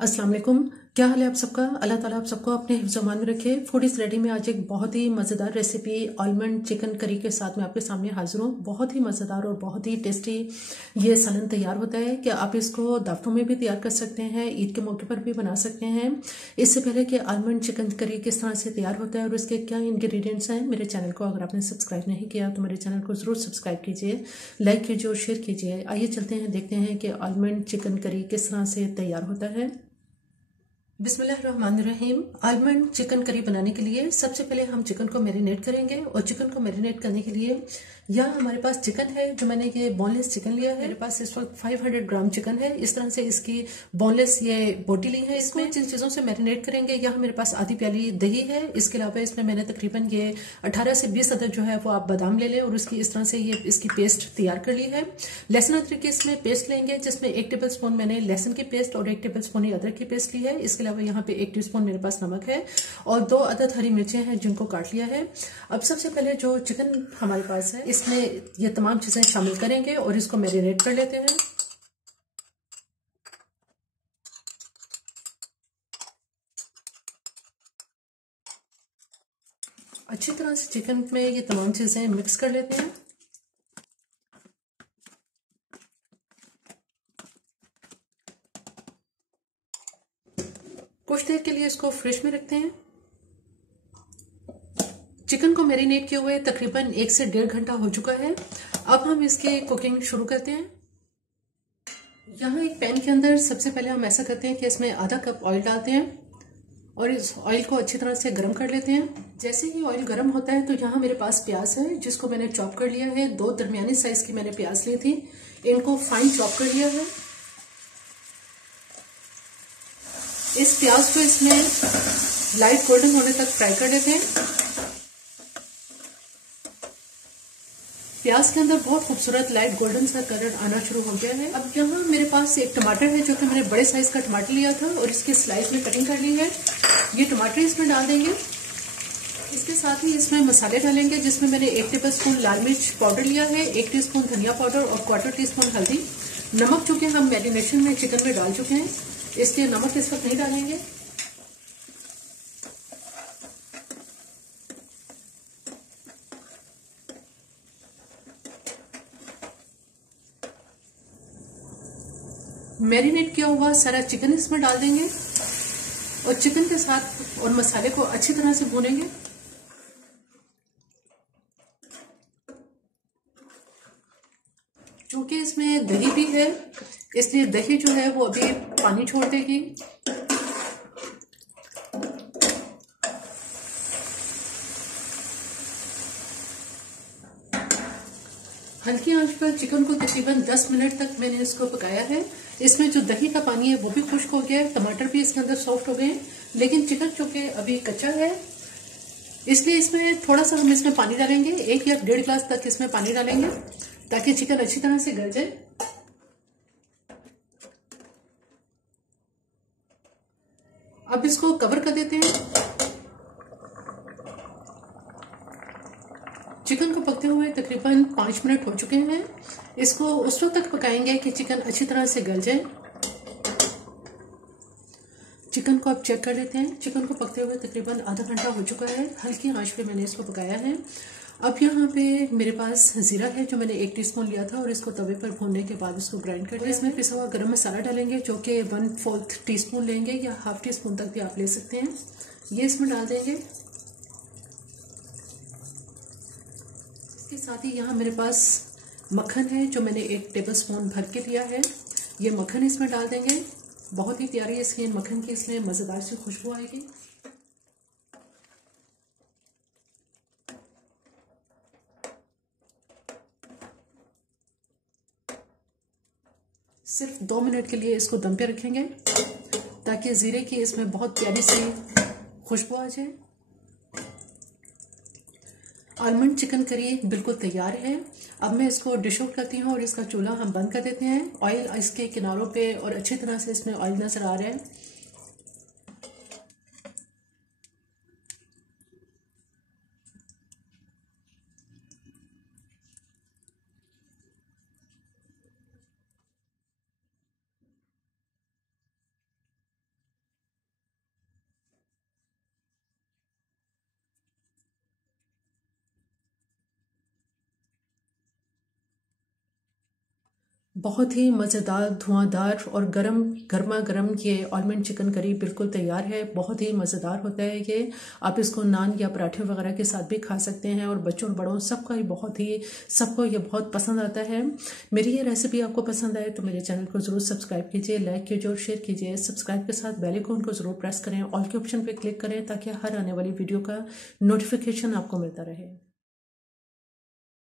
अस्सलाम वालेकुम। क्या हाल है आप सबका? अल्लाह ताला आप सबको अपने हिफ्ज़-ओ-मान में रखे। फूड इज़ रेडी में आज एक बहुत ही मज़ेदार रेसिपी आलमंड चिकन करी के साथ मैं आपके सामने हाजिर हूँ। बहुत ही मज़ेदार और बहुत ही टेस्टी ये सालन तैयार होता है कि आप इसको दावतों में भी तैयार कर सकते हैं, ईद के मौके पर भी बना सकते हैं। इससे पहले कि आलमंड चिकन करी किस तरह से तैयार होता है और उसके क्या इंग्रेडिएंट्स हैं, मेरे चैनल को अगर आपने सब्सक्राइब नहीं किया तो मेरे चैनल को ज़रूर सब्सक्राइब कीजिए, लाइक कीजिए और शेयर कीजिए। आइए चलते हैं, देखते हैं कि आलमंड चिकन करी किस तरह से तैयार होता है। बिस्मिल्लाहिर्रहमानिर्रहीम। आलमंड चिकन करी बनाने के लिए सबसे पहले हम चिकन को मैरिनेट करेंगे और चिकन को मैरिनेट करने के लिए यहाँ हमारे पास चिकन है जो मैंने ये बोनलेस चिकन लिया है। मेरे पास इस वक्त 500 ग्राम चिकन है। इस तरह से इसकी बोनलेस ये बोटी ली है। इसमें जिन चीज़ों से मैरिनेट करेंगे, यहाँ मेरे पास आधी प्याली दही है। इसके अलावा इसमें मैंने तकरीबन ये 18 से 20 अदद जो है वो आप बादाम ले लें और उसकी इस तरह से ये इसकी पेस्ट तैयार कर ली है। लहसुन अदरक की इसमें पेस्ट लेंगे जिसमें 1 टेबल स्पून मैंने लहसुन की पेस्ट और 1 टेबल स्पून अदरक की पेस्ट ली है। इसके अलावा यहाँ पे 1 टीस्पून मेरे पास नमक है और 2 अदद हरी मिर्चें हैं जिनको काट लिया है। अब सबसे पहले जो चिकन हमारे पास है इसमें ये तमाम चीजें शामिल करेंगे और इसको मैरिनेट कर लेते हैं। अच्छी तरह से चिकन में ये तमाम चीजें मिक्स कर लेते हैं। कुछ देर के लिए इसको फ्रिज में रखते हैं। चिकन को मैरिनेट किए हुए तकरीबन 1 से 1.5 घंटा हो चुका है। अब हम इसकी कुकिंग शुरू करते हैं। यहाँ एक पैन के अंदर सबसे पहले हम ऐसा करते हैं कि इसमें आधा कप ऑयल डालते हैं और इस ऑयल को अच्छी तरह से गर्म कर लेते हैं। जैसे ही ऑयल गर्म होता है तो यहाँ मेरे पास प्याज है जिसको मैंने चॉप कर लिया है। 2 दरमियानी साइज की मैंने प्याज ली थी, इनको फाइन चॉप कर लिया है। इस प्याज को इसमें लाइट गोल्डन होने तक फ्राई कर लेते हैं। प्याज के अंदर बहुत खूबसूरत लाइट गोल्डन सा कलर आना शुरू हो गया है। अब यहाँ मेरे पास एक टमाटर है जो कि मैंने बड़े साइज का टमाटर लिया था और इसके स्लाइस में कटिंग कर ली है। ये टमाटर इसमें डाल देंगे। इसके साथ ही इसमें मसाले डालेंगे जिसमें मैंने 1 टेबल स्पून लाल मिर्च पाउडर लिया है, 1 टीस्पून धनिया पाउडर और 1/4 टीस्पून हल्दी। नमक चूंकि हम मैरिनेशन में चिकन में डाल चुके हैं इसलिए नमक इस वक्त नहीं डालेंगे। मैरिनेट किया हुआ सारा चिकन इसमें डाल देंगे और चिकन के साथ और मसाले को अच्छी तरह से भूनेंगे। चूंकि इसमें दही भी है इसलिए दही जो है वो अभी पानी छोड़ देगी। हल्की आंच पर चिकन को तकरीबन 10 मिनट तक मैंने इसको पकाया है। इसमें जो दही का पानी है वो भी खुश्क हो गया है, टमाटर भी इसके अंदर सॉफ्ट हो गए हैं, लेकिन चिकन चूंकि अभी कच्चा है इसलिए इसमें थोड़ा सा हम इसमें पानी डालेंगे। 1 या 1.5 गिलास तक इसमें पानी डालेंगे ताकि चिकन अच्छी तरह से गल जाए। अब इसको कवर कर देते हैं। चिकन को पकते हुए तकरीबन 5 मिनट हो चुके हैं। इसको उस वक्त तक पकाएंगे कि चिकन अच्छी तरह से गल जाए। चिकन को अब चेक कर लेते हैं। चिकन को पकते हुए तकरीबन आधा घंटा हो चुका है। हल्की आंच पे मैंने इसको पकाया है। अब यहाँ पे मेरे पास जीरा है जो मैंने 1 टीस्पून लिया था और इसको तवे पर भूनने के बाद इसको ग्राइंड कर लिया। इसमें पिसा हुआ गरम मसाला डालेंगे जो कि 1/4 टीस्पून लेंगे या हाफ टीस्पून तक भी आप ले सकते हैं। ये इसमें डाल देंगे। इसके साथ ही यहाँ मेरे पास मक्खन है जो मैंने 1 टेबल स्पून भर के लिया है। ये मक्खन इसमें डाल देंगे। बहुत ही प्यारी इसकी मक्खन की इसमें मज़ेदार सी खुशबू आएगी। सिर्फ 2 मिनट के लिए इसको दम पे रखेंगे ताकि जीरे की इसमें बहुत प्यारी सी खुशबू आ जाए। आलमंड चिकन करी बिल्कुल तैयार है। अब मैं इसको डिश आउट करती हूँ और इसका चूल्हा हम बंद कर देते हैं। ऑयल इसके किनारों पे और अच्छी तरह से इसमें ऑयल नजर आ रहा है। बहुत ही मज़ेदार, धुआंधार और गर्मा गर्म ये आलमंड चिकन करी बिल्कुल तैयार है। बहुत ही मज़ेदार होता है ये। आप इसको नान या पराठे वगैरह के साथ भी खा सकते हैं और बच्चों और बड़ों सबको ये बहुत पसंद आता है। मेरी ये रेसिपी आपको पसंद आए तो मेरे चैनल को ज़रूर सब्सक्राइब कीजिए, लाइक कीजिए और शेयर कीजिए। सब्सक्राइब के साथ बेल आइकन को ज़रूर प्रेस करें, ऑल के ऑप्शन पर क्लिक करें ताकि हर आने वाली वीडियो का नोटिफिकेशन आपको मिलता रहे।